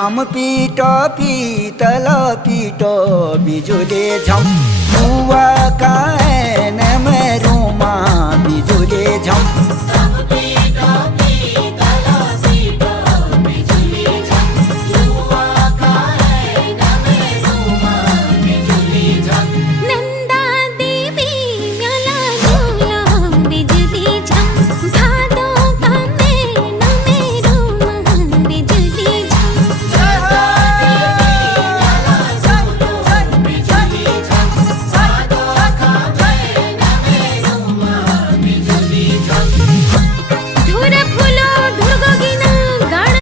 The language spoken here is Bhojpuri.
ड्रम पिट पितल पिट बिजुले झम बुवा कान में रूमा बिजुले झम